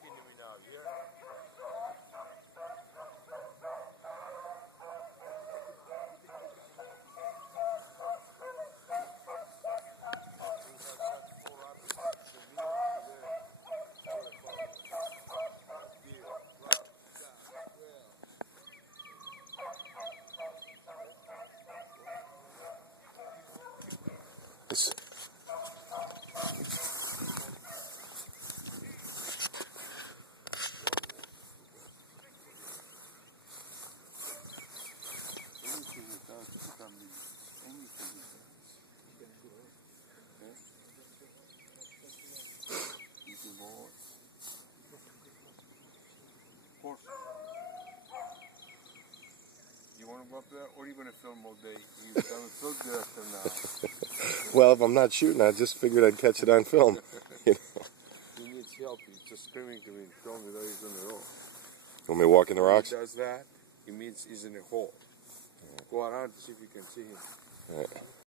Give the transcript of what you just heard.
talking to me now, yeah? It's, You want to go up there, or are you going to film all day? You're going to film director now. well, if I'm not shooting, I just figured I'd catch it on film. You know? He needs help. He's just screaming to me, film without he's in the hole. Want me to walk in the rocks? If he does that, he means he's in a hole. Go around to see if you can see him. All right.